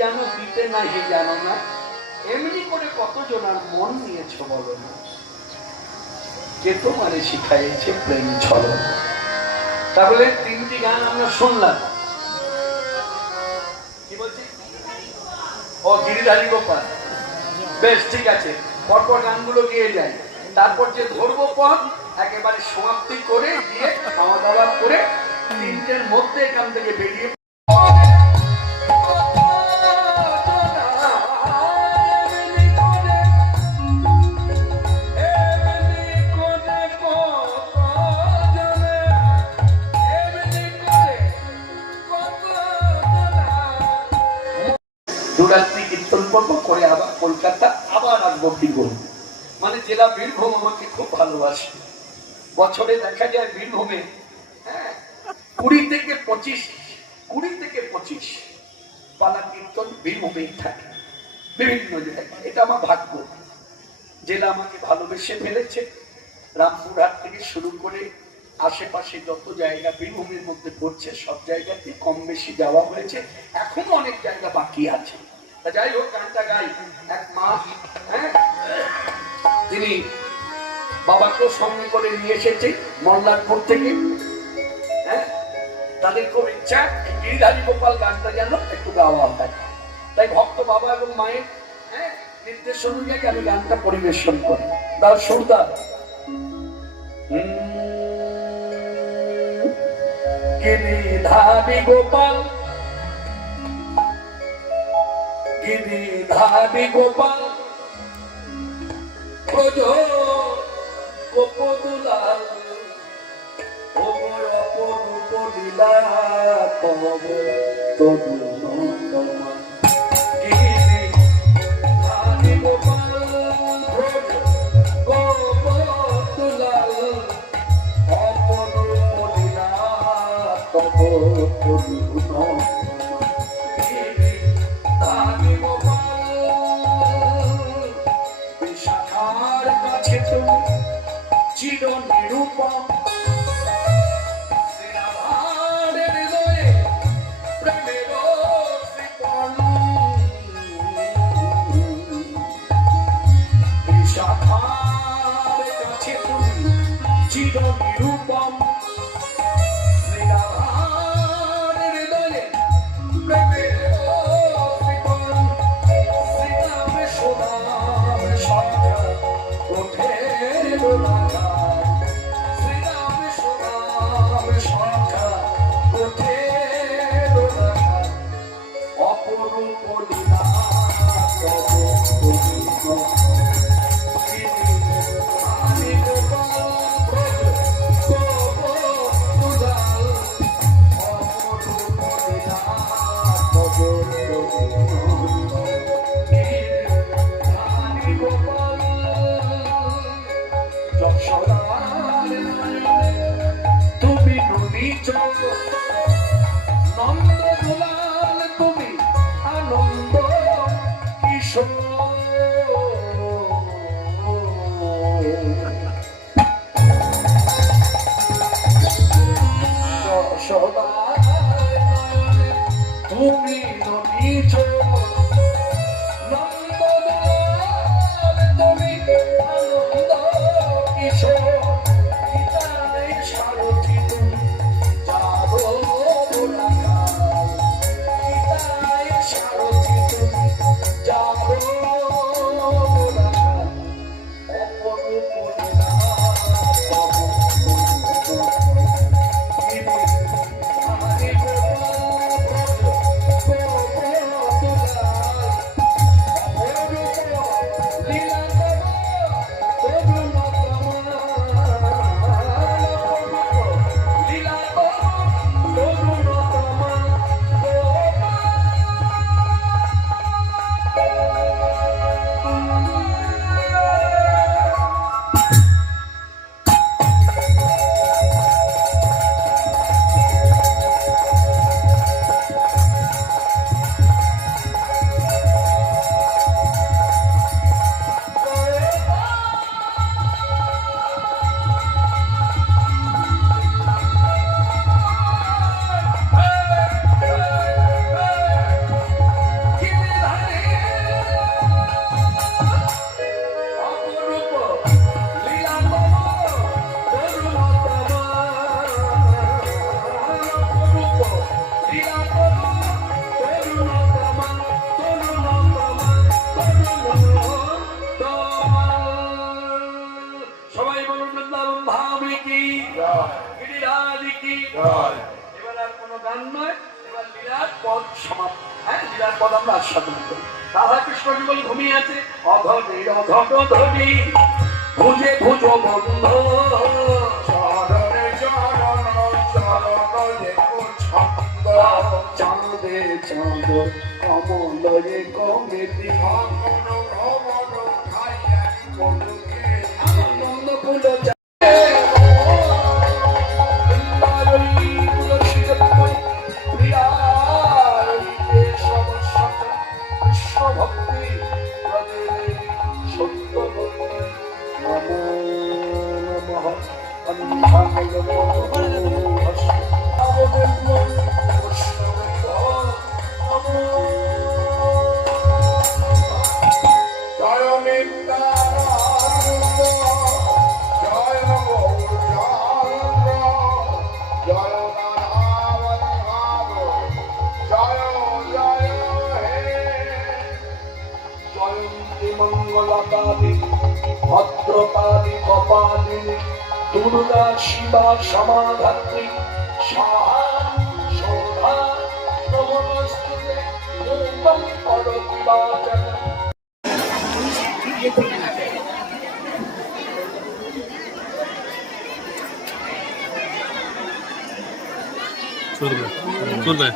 জানো, দিতে নাহি জানো না, এমনি করে কতজনার মন নিয়েছো বলো না? কে তোমারে শিখাইছে প্রেম ছলনা? তাহলে তিনটি গান আমরা শুনলাম। কি বলছি? ও গিরিধারী গোপাল, বেশ ঠিক আছে, পরপর গানগুলো গিয়ে যায়। তারপর যে ধরবো পথ একেবারে সমাপ্তি করে দিয়ে খাওয়া দাওয়া করে তিনটের মধ্যে এখান থেকে বেরিয়ে দুরাত্রি কীর্তন করব, করে আবার কলকাতা আবার আসবো বীরভূম। মানে জেলা বীরভূম আমাকে খুব ভালোবাসে। বছরে দেখা যায় বীরভূমে 20 থেকে 25 পালা কীর্তন বীরভূমেই থাকে বিভিন্ন জায়গায়। এটা আমার ভাগ্য। জেলা আমাকে ভালোবেসে ফেলেছে। রামপুরহাট থেকে শুরু করে আশেপাশে যত জায়গা বীরভূমের মধ্যে পড়ছে সব জায়গাতে কম বেশি যাওয়া হয়েছে, এখনো অনেক জায়গা বাকি আছে। যাই হোক, গানটা গাই। এক মা তিনি বাবাকেও সঙ্গে করে নিয়ে এসেছে মল্লারপুর থেকে। তাদের খুব ইচ্ছা গিরিধারী গোপাল গানটা যেন একটু গাওয়া হয়, তাই ভক্ত বাবা এবং মায়ের নির্দেশ অনুযায়ী আমি গানটা পরিবেশন করি। দাও সুরদার। গিরিধারী গোপাল, গিরিধারী গোপাল ব্রজ গোপদুলাল, অপরূপ লীলা তব তদু নন্দমান। গিরিধারী গোপাল ব্রজ গোপদুলাল, অপরূপ লীলা তব তদু নন্দমান। চির নিরূপম হৃদয়ে প্রেমের কৃপণ, বিশাখার কাছে তুমি চির নিরূপম হৃদয়ে প্রেমের কৃপণ। শ্রীরাম সুদাম সখা ওঠে রাখা, শ্রীরাম সুদাম সখা ওঠে রাখা, অপরূপ লীলা তব তদু গিরিধারী গোপাল ব্রজ গোপদুলাল, অপরূপ লীলা তব তদু গিরিধারী গোপাল। তুমি নবীচ নন্দ দুলাল, তুমি আনন্দ কিশোর। যশোদা তুমি নবীচ নন্দ দুলাল, তুমি আনন্দ কিশোর। সারথি তুমি যাবো রাখাল, সারথি তুমি যাবো রাখাল, অপরূপ লীলা তব তদু গিরিধারী গোপাল ব্রজ স্বামী কি গিরিরাজ কি। এবার আর কোনো গান নয়, এবার লীলার পদ সমাপ্ত। হ্যাঁ, লীলার পদ আমরা আস্বাদন করি। রাধা কৃষ্ণ যুগল ঘুমিয়ে আছে, অধরের অধর ধরি ভুজে ভুজো বন্ধ, চাঁদে চাঁদ অমলয়ে কমেতি বিশ্বভক্তি সত্যভক্তি নমো নমঃ জয় নিত্যানন্দ জয় গৌরচন্দ্র জয় রাধাবল্লভ জয় জয় হে। জয়ন্তী মঙ্গলকালী ভদ্রকালী কপালিনী দুর্গা শিবা সমাধাত্রী সাহা শোভা নমস্তুতে মুক্তং করোতি বাচন। চলবে চলবে